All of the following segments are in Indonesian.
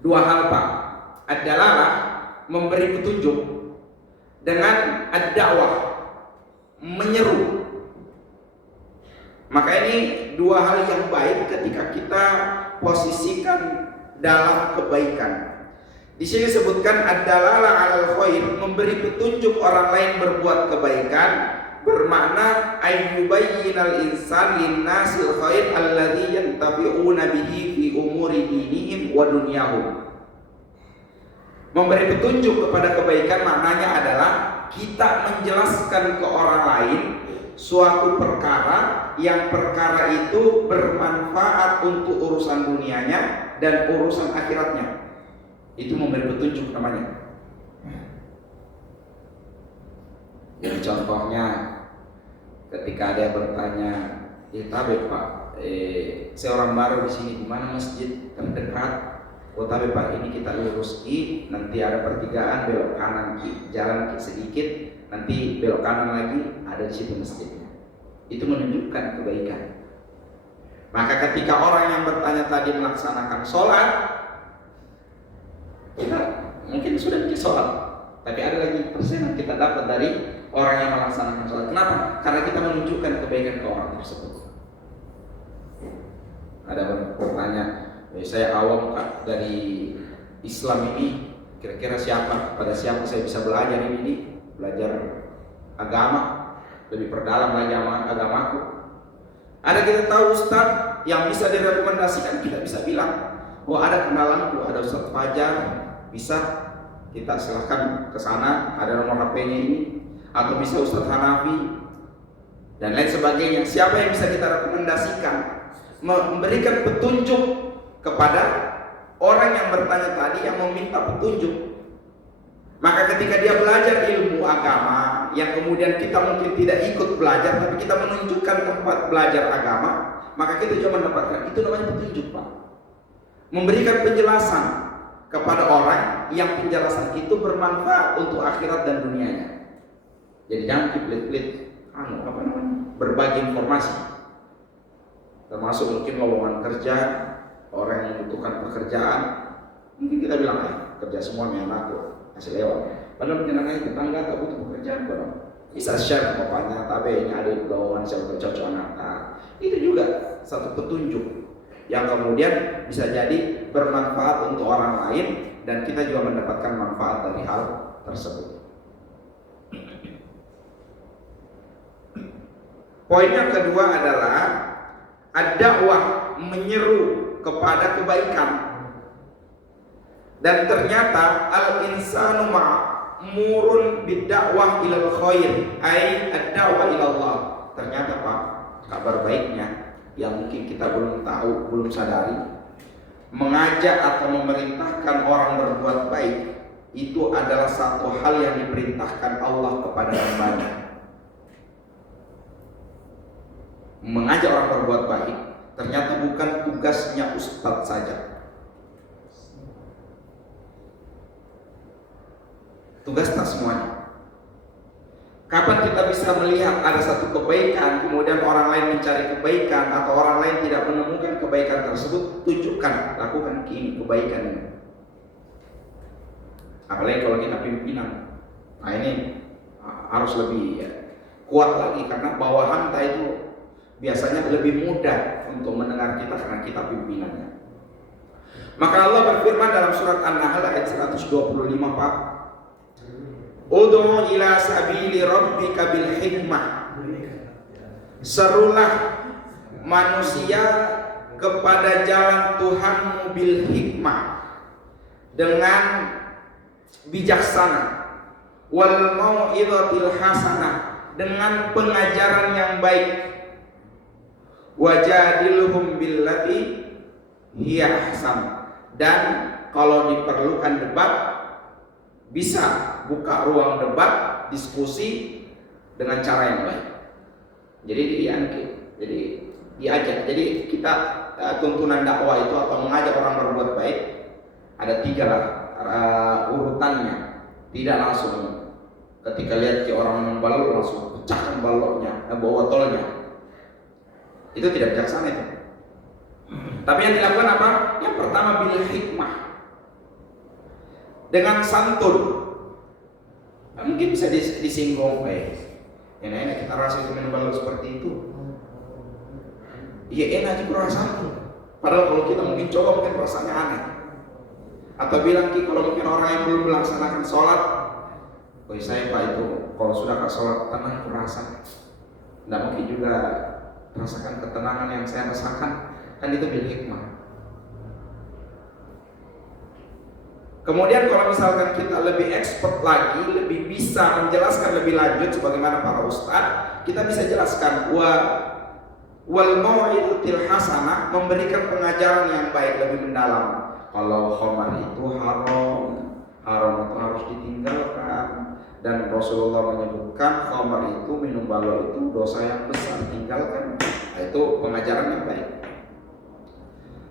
Dua hal Pak. Ad-dalalah memberi petunjuk, dengan ad-da'wah menyeru. Maka ini dua hal yang baik ketika kita posisikan dalam kebaikan. Di sini disebutkan ad-dalalah 'alal khair, memberi petunjuk orang lain berbuat kebaikan, bermakna ayyubayyinal insan linnasil khair alladzi yantafi'una bihi fi umuri dinihim wa dunyahum. Memberi petunjuk kepada kebaikan maknanya adalah kita menjelaskan ke orang lain suatu perkara yang perkara itu bermanfaat untuk urusan dunianya dan urusan akhiratnya. Itu memberi petunjuk namanya. Jadi contohnya ketika ada yang bertanya, "Ya tabe Pak, saya orang baru di sini, di mana masjid terdekat?" "Oh tabe Pak, ini kita lurus nanti ada pertigaan belok kanan jalan sedikit, nanti belok kanan lagi ada di situ masjidnya." Itu menunjukkan kebaikan. Maka ketika orang yang bertanya tadi melaksanakan sholat, kita mungkin sudah bikin sholat, tapi ada lagi persen yang kita dapat dari orang yang melaksanakan sholat. Kenapa? Karena kita menunjukkan kebaikan ke orang tersebut. Ada bertanya, "Saya awam Kak dari Islam ini, kira-kira pada siapa saya bisa belajar ini? Belajar agama, lebih perdalam lagi agamaku." Ada kita tahu Ustaz yang bisa direkomendasikan, kita bisa bilang, "Oh ada kenalanku, ada Ustaz Fajar, bisa kita silahkan ke sana, ada nomor HP-nya ini, atau bisa Ustaz Hanafi dan lain sebagainya." Siapa yang bisa kita rekomendasikan, memberikan petunjuk kepada orang yang bertanya tadi, yang meminta petunjuk. Maka ketika dia belajar ilmu agama yang kemudian kita mungkin tidak ikut belajar, tapi kita menunjukkan tempat belajar agama, maka kita juga mendapatkan, itu namanya petunjuk Pak. Memberikan penjelasan kepada orang yang penjelasan itu bermanfaat untuk akhirat dan dunianya. Jadi jangan pelit-pelit berbagi informasi, termasuk mungkin lowongan kerja, orang yang membutuhkan pekerjaan, mungkin kita bilang, kerja semua anakku masih lewat. Padahal mungkin anaknya tetangga tak butuh pekerjaan kok. Bisa share bapaknya, tapi ini ada lowongan siapa cocok anak. Itu juga satu petunjuk yang kemudian bisa jadi bermanfaat untuk orang lain, dan kita juga mendapatkan manfaat dari hal tersebut. Poin yang kedua adalah ad-da'wah, menyeru kepada kebaikan. Dan ternyata al-insanu ma'murun bid-da'wah ilal khair, ay ad-da'wah ilallah. Ternyata Pak, kabar baiknya yang mungkin kita belum tahu, belum sadari, mengajak atau memerintahkan orang berbuat baik itu adalah satu hal yang diperintahkan Allah kepada hamba-Nya. Mengajak orang berbuat baik ternyata bukan tugasnya ustadz saja, tugas tak semuanya. Kapan kita bisa melihat ada satu kebaikan, kemudian orang lain mencari kebaikan, atau orang lain tidak menemukan kebaikan tersebut, tunjukkan, lakukan ini kebaikan ini. Apalagi kalau kita pimpinan, nah ini harus lebih kuat lagi, karena bawahan kita itu biasanya lebih mudah untuk mendengar kita karena kita pimpinannya. Maka Allah berfirman dalam surat An-Nahl ayat 125 Pak, "Ud'u ila sabili rabbika bil hikmah." Serulah manusia kepada jalan Tuhanmu bil hikmah, dengan bijaksana, wal mau'izatil hasanah, dengan pengajaran yang baik, wajadilhum billati hiya ahsan, dan kalau diperlukan debat, bisa buka ruang debat, diskusi dengan cara yang baik. Jadi diajak. Jadi kita tuntunan dakwah itu atau mengajak orang berbuat baik ada 3 lah urutannya. Tidak langsung ketika lihat orang membalok langsung pecahkan baloknya, bawa botolnya. Itu tidak bijaksana itu. Tapi yang dilakukan apa? Yang pertama bil hikmah, dengan santun. Mungkin bisa disinggung, enak kita rasa itu minum balok seperti itu. Iya enak juga rasanya. Padahal kalau kita mungkin coba mungkin rasanya aneh. Atau bilang kalau mungkin orang yang belum melaksanakan sholat, saya Pak itu kalau sudah ke sholat tenang kurasa. Tidak mungkin juga rasakan ketenangan yang saya rasakan. Kan itu bil hikmah. Kemudian kalau misalkan kita lebih expert lagi, lebih bisa menjelaskan lebih lanjut sebagaimana para ustadz, kita bisa jelaskan wal mau'izatil hasanah, memberikan pengajaran yang baik lebih mendalam. Kalau khamar itu haram itu harus ditinggalkan, dan Rasulullah menyebutkan khamar itu, minum balok itu dosa yang besar, tinggalkan. Nah, itu pengajaran yang baik.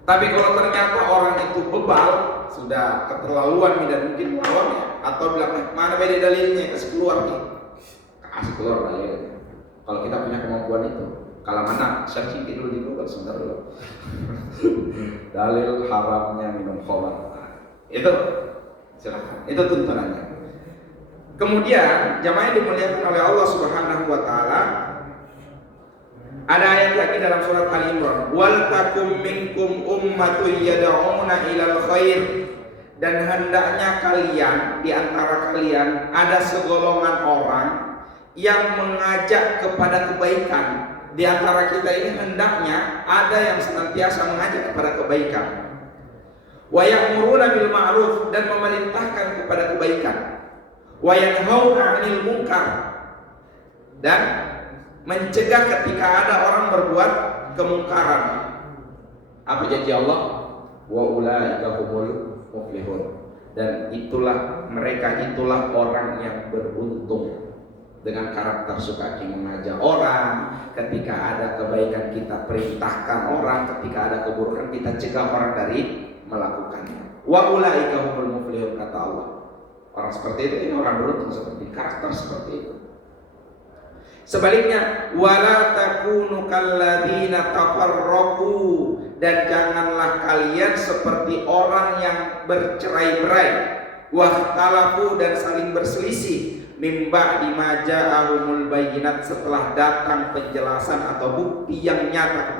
Tapi kalau ternyata orang itu bebal, sudah keterlaluan dan mungkin melawannya, atau bilang mana beda dalilnya, kasih keluar nih, kasih keluar dalilnya. Kalau kita punya kemampuan itu, kalau mana searching dulu di Google sebentar dulu. Dalil haramnya minum khamar. Itu silakan. Itu tuntunannya. Kemudian jamaah yang dimuliakan oleh Allah Subhanahu wa taala, ada ayat lagi dalam surat Ali Imran, wal takum minkum ummatun yad'una ilal khair, dan hendaknya kalian, di antara kalian ada segolongan orang yang mengajak kepada kebaikan. Di antara kita ini hendaknya ada yang senantiasa mengajak kepada kebaikan. Wa ya'muruna bil ma'ruf, dan memerintahkan kepada kebaikan. Wa yanhauna 'anil munkar, dan mencegah ketika ada orang berbuat kemungkaran. Apa janji Allah? Wa ulaika humul muflihun, dan mereka itulah orang yang beruntung. Dengan karakter suka mengajak orang, ketika ada kebaikan kita perintahkan orang, ketika ada keburukan kita cegah orang dari melakukannya. Wa ulaika humul muflihun, kata Allah. Orang seperti itu ini orang beruntung, seperti karakter seperti itu. Sebaliknya, wala takunu kalladzina tafarraqu, dan janganlah kalian seperti orang yang bercerai-berai, wahtalafu, dan saling berselisih, mimba dimaja'ahumul bayyinat, setelah datang penjelasan atau bukti yang nyata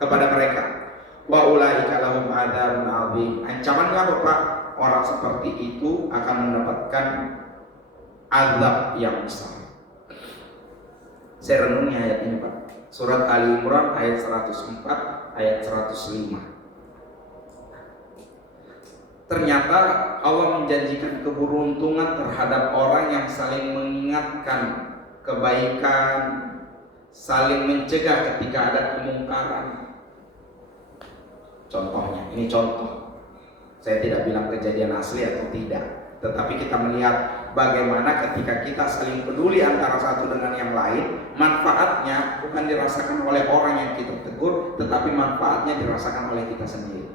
kepada mereka. Wa ulaika lahum adzabun adzim. Ancamannya apa, Pak? Orang seperti itu akan mendapatkan azab yang besar. Saya renungi ayat ini, Pak. Surat Ali Imran ayat 104, ayat 105. Ternyata Allah menjanjikan keberuntungan terhadap orang yang saling mengingatkan kebaikan, saling mencegah ketika ada kemungkaran. Contohnya, ini contoh. Saya tidak bilang kejadian asli atau tidak, tetapi kita melihat bagaimana ketika kita saling peduli antara satu dengan yang lain, manfaatnya bukan dirasakan oleh orang yang kita tegur, tetapi manfaatnya dirasakan oleh kita sendiri.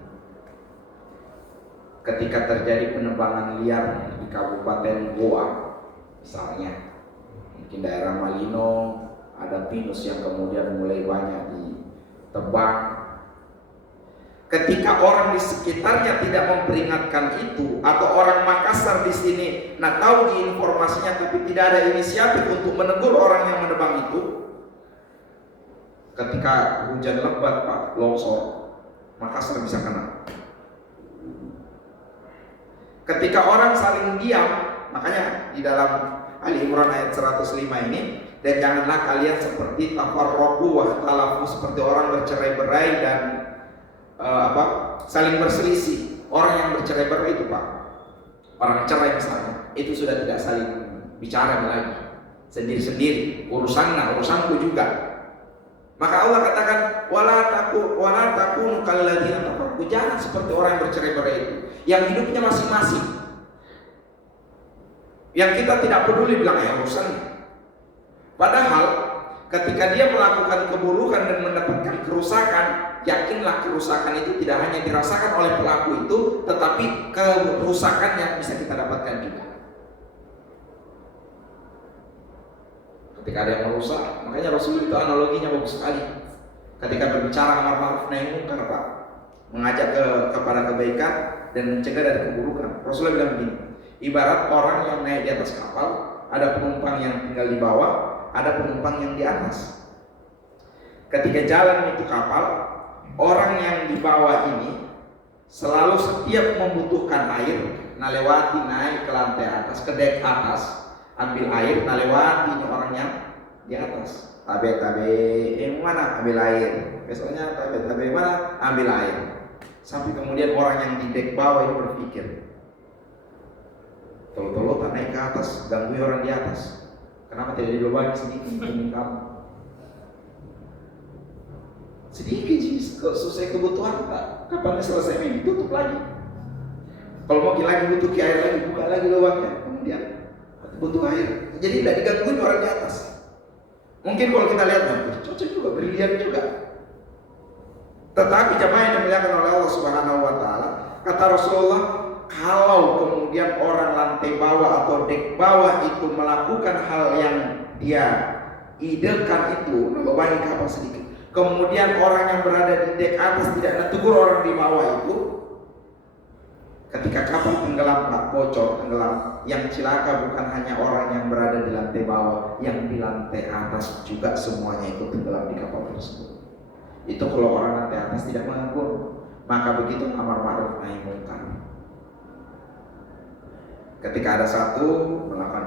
Ketika terjadi penebangan liar di Kabupaten Goa, misalnya, mungkin daerah Malino, ada pinus yang kemudian mulai banyak ditebang. Ketika orang di sekitarnya tidak memperingatkan itu, atau orang Makassar di sini, tahu di informasinya tapi tidak ada inisiatif untuk menegur orang yang menebang itu, ketika hujan lebat, Pak, longsor, Makassar bisa kena. Ketika orang saling diam, makanya di dalam Ali Imran ayat 105 ini, dan janganlah kalian seperti tafarraqu wahtalafu, seperti orang bercerai-berai dan saling berselisih. Orang yang bercerai-berai itu, Pak, orang cerai misalnya, itu sudah tidak saling bicara lagi, sendiri-sendiri, urusanku juga. Maka Allah katakan wala takunu kalladzina tafarraqu, jangan seperti orang yang bercerai-berai itu, yang hidupnya masing-masing, yang kita tidak peduli bilang urusannya. Padahal ketika dia melakukan keburukan dan mendapatkan kerusakan, yakinlah kerusakan itu tidak hanya dirasakan oleh pelaku itu, tetapi kerusakannya bisa kita dapatkan juga. Ketika ada yang merusak, makanya Rasul itu analoginya bagus sekali. Ketika berbicara amar ma'ruf nahi munkar, Pak, mengajak kepada kebaikan dan mencegah dari keburukan. Rasulullah bilang begini, ibarat orang yang naik di atas kapal, ada penumpang yang tinggal di bawah, ada penumpang yang di atas. Ketika jalan itu kapal, orang yang di bawah ini selalu setiap membutuhkan air, lewati naik ke lantai atas, ke dek atas, ambil air, lewati ini orang yang di atas. Tabe mana ambil air, besoknya tabe mana ambil air, sampai kemudian orang yang di dek bawah ini berpikir, tolo tak naik ke atas, ganggu orang di atas, kenapa tidak dilobani sedikit ini kamu? Sedikit sih, selesai kebutuhan tak, kapan selesai ini tutup lagi. Kalau mau lagi butuh air lagi, buka lagi lubangnya, kemudian butuh air, jadi tidak digangguin orang di atas. Mungkin kalau kita lihat, cocok juga, brilian juga. Tetapi jemaah yang dimuliakan oleh Allah Subhanahu wa Ta'ala, kata Rasulullah, kalau kemudian orang lantai bawah atau dek bawah itu melakukan hal yang dia idekan itu, beban kapal sedikit, kemudian orang yang berada di dek atas tidak menegur orang di bawah itu, ketika kapal tenggelam, bocor, tenggelam, yang celaka bukan hanya orang yang berada di lantai bawah, yang di lantai atas juga semuanya itu tenggelam di kapal tersebut. Itu kalau orang lantai atas tidak menegur, maka begitu amar ma'ruf nahi munkar. Ketika ada satu melakukan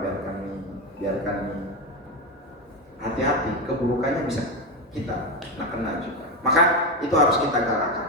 biarkan ini, hati-hati, keburukannya bisa kita kena juga. Maka itu harus kita galakkan.